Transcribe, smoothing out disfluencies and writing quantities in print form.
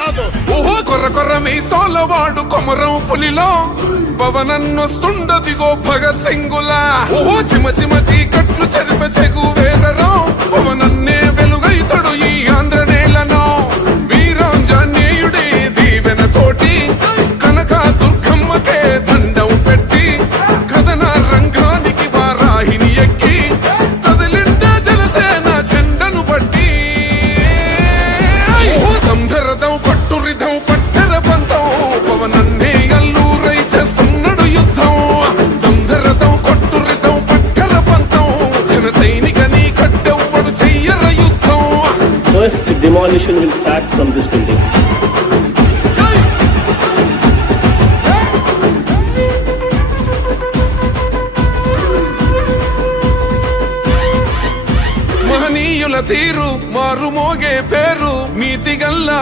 ఓహో కొర్ర కొర్ర మీసోలవాడు కొమరం పులిలో పవనన్నొస్తుండదిగో భగత్ సింగులా. ఓహో చిమ చిమ చీకట్లు చెరిప చెగు వేదరో పవనన్నే వెలుగైతడు ఈ ఆంధ్ర నేలను. వీరాంజనేయుడి దీవెన తోటి కనక దుర్గమ్మకే దండం పెట్టి కథన రంగానికి వారాహిని ఎక్కి కదిలిండ జనసేన జెండను బట్టి. దంధరదం కట్టురిధం పట్టెర పంతం పవనన్నే అల్లూరై చేస్తున్నాడు యుద్ధం. దంధరదం కట్టురిధం పట్టెర పంతం జన సైనికని కట్టెవ్వడు చెయ్యర యుద్ధం. First demolition will start from this building. మహనీయుల తీరు మారు మోగే పేరు నీతిగల్లా